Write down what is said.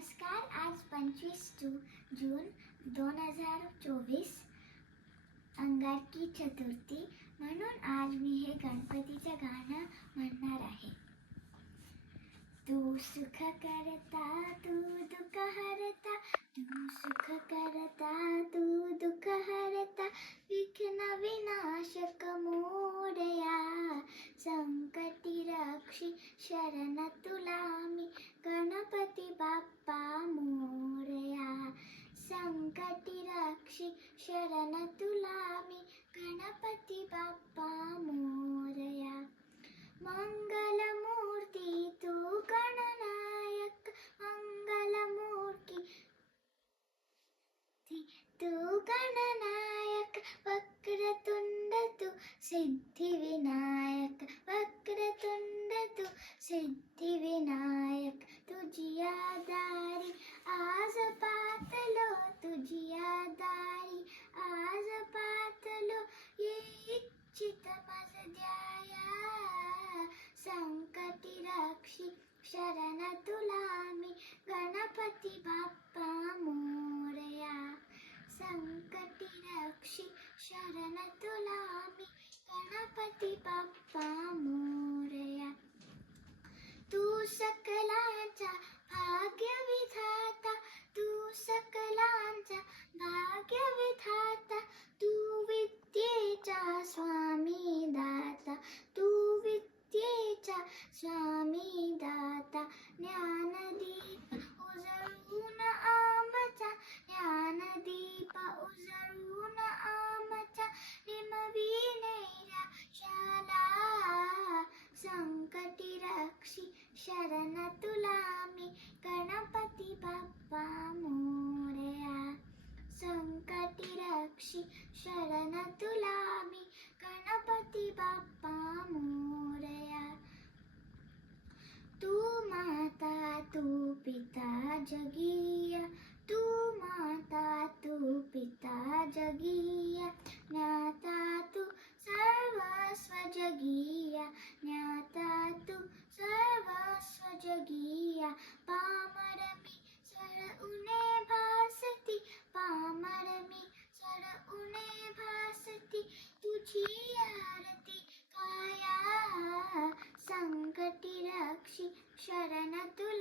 नमस्कार. आज 25 जून 2024 अंगारकी चतुर्थी, म्हणून आज मी हे गणपतीचं गाणं म्हणणार आहे. तू सुख करता तू दुःख हरता, तू सुख करता तू दुःख हरता, विघ्न विनाशक मोरया, संकटी रक्षी शरण तुला मी, गणपती बाप्पा मोरया. संकटी रक्षी शरण तुला मी, गणपती बाप्पा मोरया. मंगलमूर्ती तू गणनायक, मंगलमूर्ती तू गणनायक, वक्रतुंड तू सिद्धिविनायक, वक्रतुंड तू सिद्धिविनायक. तुझिया दारी आज पातलो, तुझिया दारी आज पातलो, ये इच्छित मज द्याया, संकटी रक्षी शरण तुला मी, गणपती बाप्पा मोरया. संकटी रक्षी शरण तुला मी, गणपती बाप्पा मोरया. तू सकलांचा भाग्य विधाता, तू सकलांचा भाग्य विधाता, तू विद्येचा स्वामी दाता, तू विद्येचा स्वामी दाता. ज्ञानदीप उजळून आमचा, ज्ञानदीप उजळून आमचा, निमविणे शाला, संकटी रक्षी शरण तुला मी, गणपती बाप्पा मोरया. संकटी रक्षी शरण तुला मी, गणपती बाप्पा मोरया. तू माता तू पिता जगीया, तू माता तू पिता जगीया, ज्ञाता तू सर्वस्व जगीया, ज्ञाता तू सर्वस्व जगीया. पामर मी सर उने भासती, पामर मी सर उने भासती, तुझी आरती काया, संकटी रक्षी शरण तुला